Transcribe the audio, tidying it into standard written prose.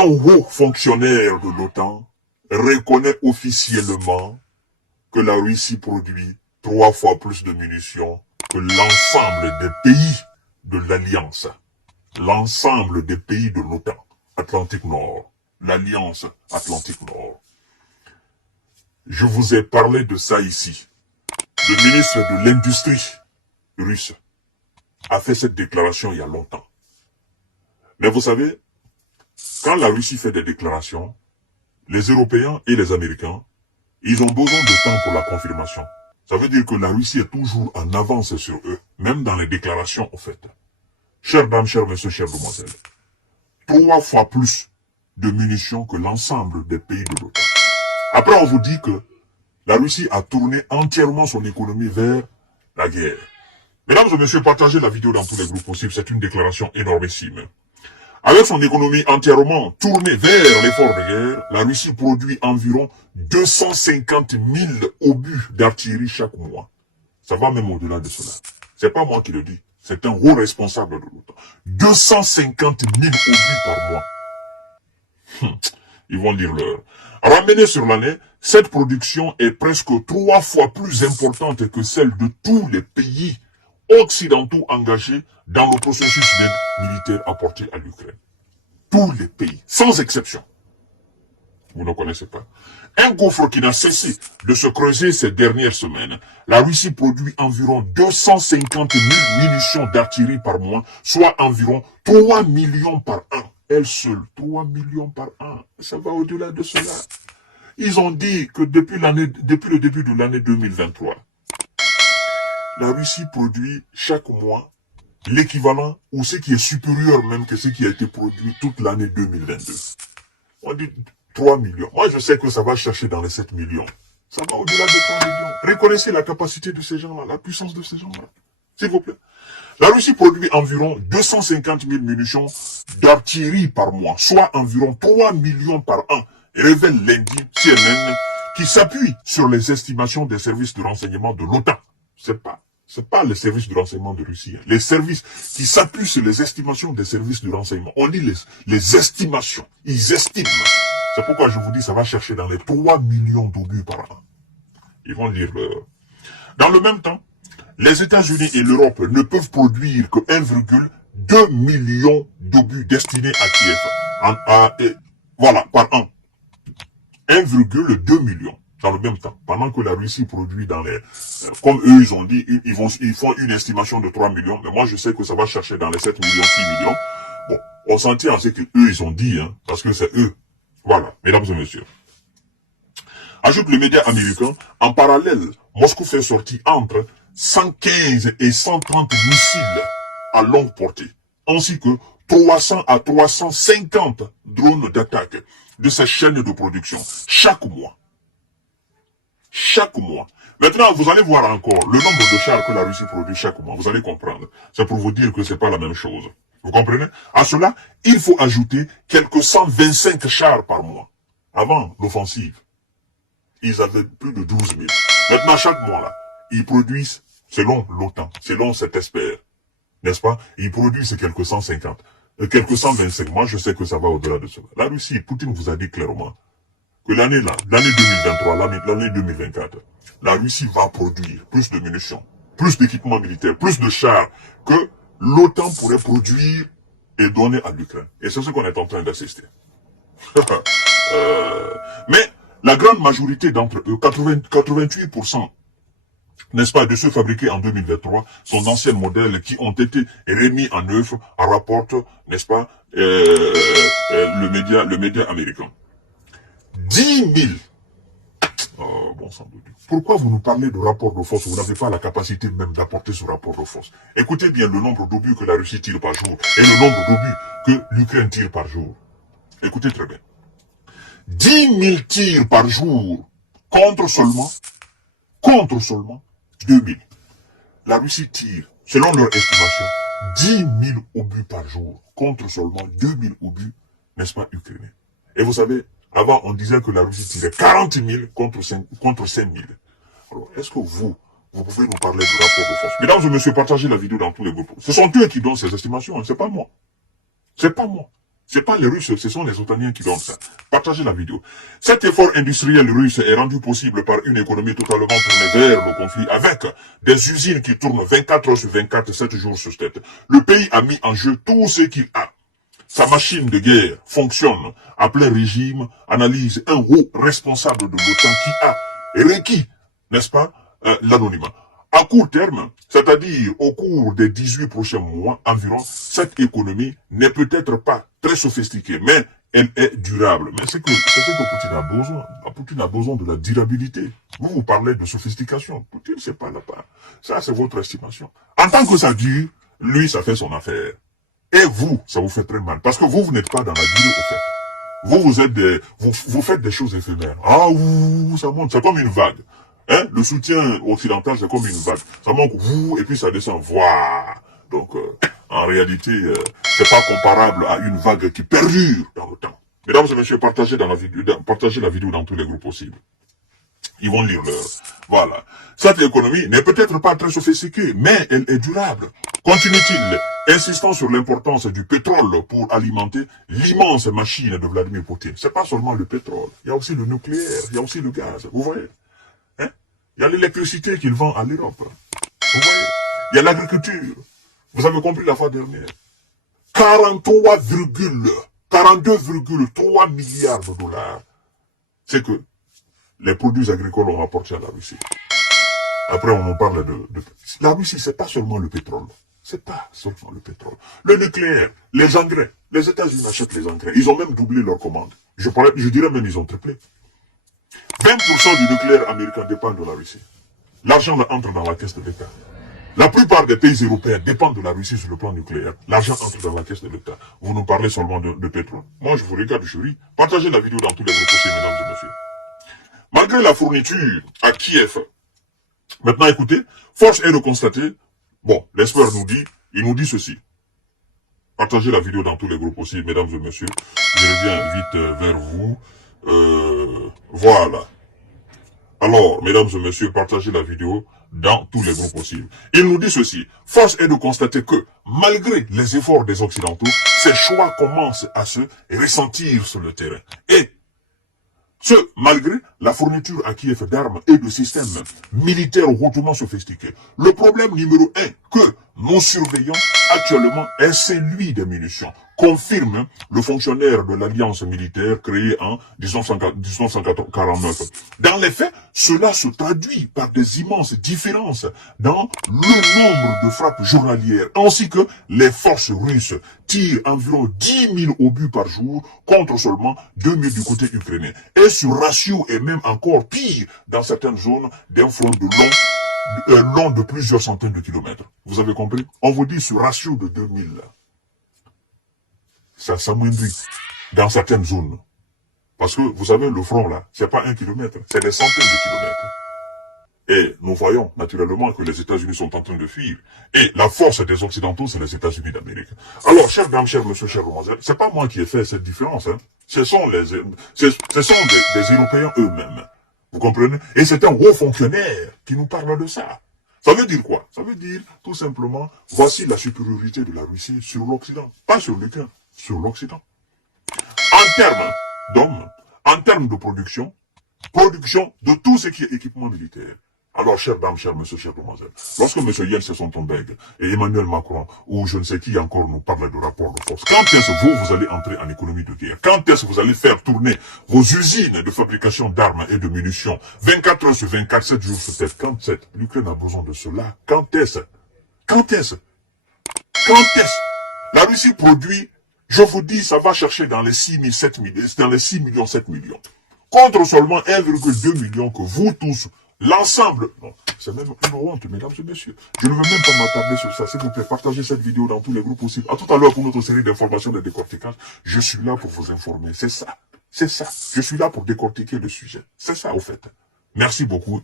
un haut fonctionnaire de l'OTAN reconnaît officiellement que la Russie produit 3 fois plus de munitions que l'ensemble des pays de l'Alliance. L'ensemble des pays de l'OTAN, Atlantique Nord, l'Alliance Atlantique Nord. Je vous ai parlé de ça ici. Le ministre de l'Industrie russe a fait cette déclaration il y a longtemps. Mais vous savez, quand la Russie fait des déclarations, les Européens et les Américains, ils ont besoin de temps pour la confirmation. Ça veut dire que la Russie est toujours en avance sur eux, même dans les déclarations au fait. Chères dames, chers messieurs, chères demoiselles, 3 fois plus de munitions que l'ensemble des pays de l'OTAN. Après, on vous dit que la Russie a tourné entièrement son économie vers la guerre. Mesdames et messieurs, partagez la vidéo dans tous les groupes possibles, c'est une déclaration énormissime. Avec son économie entièrement tournée vers l'effort de guerre, la Russie produit environ 250 000 obus d'artillerie chaque mois. Ça va même au-delà de cela. C'est pas moi qui le dis, c'est un haut responsable de l'OTAN. 250 000 obus par mois. Ils vont dire l'heure. Ramenée sur l'année, cette production est presque 3 fois plus importante que celle de tous les pays occidentaux engagés dans le processus d'aide militaire apporté à l'Ukraine. Tous les pays, sans exception. Vous ne connaissez pas. Un gouffre qui n'a cessé de se creuser ces dernières semaines. La Russie produit environ 250 000 munitions d'artillerie par mois, soit environ 3 millions par an. Elle seule, 3 millions par an. Ça va au-delà de cela. Ils ont dit que depuis le début de l'année 2023, la Russie produit chaque mois l'équivalent ou ce qui est supérieur même que ce qui a été produit toute l'année 2022. On dit 3 millions. Moi, je sais que ça va chercher dans les 7 millions. Ça va au-delà de 3 millions. Reconnaissez la capacité de ces gens-là, la puissance de ces gens-là. S'il vous plaît. La Russie produit environ 250 000 munitions d'artillerie par mois, soit environ 3 millions par an, révèle lundi CNN, qui s'appuie sur les estimations des services de renseignement de l'OTAN. C'est pas les services de renseignement de Russie. Les services qui s'appuient sur les estimations des services de renseignement. On dit les estimations. Ils estiment. C'est pourquoi je vous dis, ça va chercher dans les 3 millions d'obus par an. Ils vont lire l'heure. Dans le même temps, les États-Unis et l'Europe ne peuvent produire que 1,2 million d'obus destinés à Kiev. Voilà, par an. 1,2 million. Dans le même temps, pendant que la Russie produit dans les... comme eux, ils ont dit, ils font une estimation de 3 millions, mais moi, je sais que ça va chercher dans les 7 millions, 6 millions. Bon, on s'en tient à ce que eux, ils ont dit, hein, parce que c'est eux. Voilà, mesdames et messieurs. Ajoute le média américain, en parallèle, Moscou fait sortir entre 115 et 130 missiles à longue portée, ainsi que 300 à 350 drones d'attaque de ces chaînes de production, chaque mois. Chaque mois. Maintenant, vous allez voir encore le nombre de chars que la Russie produit chaque mois. Vous allez comprendre. C'est pour vous dire que c'est pas la même chose. Vous comprenez? À cela, il faut ajouter quelques 125 chars par mois. Avant l'offensive, ils avaient plus de 12 000. Maintenant, chaque mois, là, ils produisent, selon l'OTAN, selon cet expert, n'est-ce pas? Ils produisent quelques 150, quelques 125. Moi, je sais que ça va au-delà de cela. La Russie, Poutine vous a dit clairement que l'année 2023, l'année 2024, la Russie va produire plus de munitions, plus d'équipements militaires, plus de chars que l'OTAN pourrait produire et donner à l'Ukraine. Et c'est ce qu'on est en train d'assister. Mais la grande majorité d'entre eux, 88%, n'est-ce pas, de ceux fabriqués en 2023, sont d'anciens modèles qui ont été remis en œuvre, rapporte, n'est-ce pas, le média américain. 10 000. Oh, bon sang de Dieu. Pourquoi vous nous parlez de rapport de force? Vous n'avez pas la capacité même d'apporter ce rapport de force. Écoutez bien le nombre d'obus que la Russie tire par jour et le nombre d'obus que l'Ukraine tire par jour. Écoutez très bien. 10 000 tirs par jour contre seulement 2 000. La Russie tire, selon leur estimation, 10 000 obus par jour contre seulement 2 000 obus, n'est-ce pas, ukrainiens. Et vous savez, avant, on disait que la Russie tirait 40 000 contre 5 000. Alors, est-ce que vous pouvez nous parler de rapport de force? Mesdames et messieurs, partagez la vidéo dans tous les groupes. Ce sont eux qui donnent ces estimations, hein, c'est pas moi. C'est pas moi. C'est pas les Russes, ce sont les Otaniens qui donnent ça. Partagez la vidéo. Cet effort industriel russe est rendu possible par une économie totalement tournée vers le conflit avec des usines qui tournent 24 heures sur 24, 7 jours sur 7. Le pays a mis en jeu tout ce qu'il a. Sa machine de guerre fonctionne à plein régime, analyse un haut responsable de l'OTAN qui a requis, n'est-ce pas, l'anonymat. À court terme, c'est-à-dire au cours des 18 prochains mois environ, cette économie n'est peut-être pas très sophistiquée, mais elle est durable. Mais c'est ce que Poutine a besoin. Poutine a besoin de la durabilité. Vous parlez de sophistication. Poutine, c'est pas là-bas. Ça, c'est votre estimation. En tant que ça dure, lui, ça fait son affaire. Et vous, ça vous fait très mal. Parce que vous n'êtes pas dans la durée, au fait. Vous êtes vous faites des choses éphémères. Ah, ouh, ça monte. C'est comme une vague. Hein? Le soutien occidental, c'est comme une vague. Ça monte, vous, et puis ça descend. Voilà. Donc, en réalité, c'est pas comparable à une vague qui perdure dans le temps. Mesdames et messieurs, partagez la vidéo dans tous les groupes possibles. Ils vont lire leur. Voilà. Cette économie n'est peut-être pas très sophistiquée, mais elle est durable. Continue-t-il, insistant sur l'importance du pétrole pour alimenter l'immense machine de Vladimir Poutine. C'est pas seulement le pétrole. Il y a aussi le nucléaire, il y a aussi le gaz. Vous voyez? Hein? Il y a l'électricité qu'il vend à l'Europe. Vous voyez? Il y a l'agriculture. Vous avez compris la fois dernière. 42,3 milliards de dollars. C'est que les produits agricoles ont rapporté à la Russie. Après, on en parle de... La Russie, c'est pas seulement le pétrole. C'est pas seulement le pétrole. Le nucléaire, les engrais. Les États-Unis achètent les engrais. Ils ont même doublé leurs commandes. Je dirais même ils ont triplé. 20% du nucléaire américain dépend de la Russie. L'argent entre dans la caisse de l'État. La plupart des pays européens dépendent de la Russie sur le plan nucléaire. L'argent entre dans la caisse de l'État. Vous nous parlez seulement de pétrole. Moi, je vous regarde, je ris. Partagez la vidéo dans tous les groupes possibles, mesdames et messieurs. Malgré la fourniture à Kiev, maintenant écoutez, force est de constater, bon, l'expert il nous dit ceci. Partagez la vidéo dans tous les groupes possibles, mesdames et messieurs. Je reviens vite vers vous. Voilà. Alors, mesdames et messieurs, partagez la vidéo dans tous les groupes possibles. Il nous dit ceci. Force est de constater que, malgré les efforts des Occidentaux, ces choix commencent à se ressentir sur le terrain. Et ce, malgré la fourniture à Kiev d'armes et de systèmes militaires hautement sophistiqués. Le problème numéro 1 que nous surveillons actuellement est celui des munitions, confirme le fonctionnaire de l'alliance militaire créée en 1949. Dans les faits, cela se traduit par des immenses différences dans le nombre de frappes journalières, ainsi que les forces russes tirent environ 10 000 obus par jour contre seulement 2 000 du côté ukrainien. Et ce ratio est même encore pire dans certaines zones d'un front de long de plusieurs centaines de kilomètres. Vous avez compris? On vous dit ce ratio de 2000 là. Ça s'amoindrit dans certaines zones. Parce que, vous savez, le front là, c'est pas 1 kilomètre, c'est des centaines de kilomètres. Et nous voyons naturellement que les États-Unis sont en train de fuir. Et la force des Occidentaux, c'est les États-Unis d'Amérique. Alors, chers dames, chers monsieur, chers demoiselles, c'est pas moi qui ai fait cette différence. Hein. Ce sont des Européens eux-mêmes. Vous comprenez? Et c'est un haut fonctionnaire qui nous parle de ça. Ça veut dire quoi? Ça veut dire, tout simplement, voici la supériorité de la Russie sur l'Occident. Pas sur l'Ukraine, sur l'Occident. En termes d'hommes, en termes de production de tout ce qui est équipement militaire. Alors, chères dames, chers messieurs, chères demoiselles, lorsque M. Yeltsin Stoltenberg et Emmanuel Macron, ou je ne sais qui encore nous parle de rapport de force, quand est-ce que vous allez entrer en économie de guerre? Quand est-ce que vous allez faire tourner vos usines de fabrication d'armes et de munitions 24 heures sur 24, 7 jours sur 7? Quand est-ce? L'Ukraine a besoin de cela. Quand est-ce? Quand est-ce? Quand est-ce? La Russie produit, je vous dis, ça va chercher dans les 6 000, 7 000, dans les 6 millions, 7 millions. Contre seulement 1,2 million que vous tous, l'ensemble, non, c'est même une honte, mesdames et messieurs. Je ne veux même pas m'attarder sur ça. S'il vous plaît, partagez cette vidéo dans tous les groupes possibles. À tout à l'heure pour notre série d'informations de décortiquage. Je suis là pour vous informer. C'est ça. C'est ça. Je suis là pour décortiquer le sujet. C'est ça, au fait. Merci beaucoup.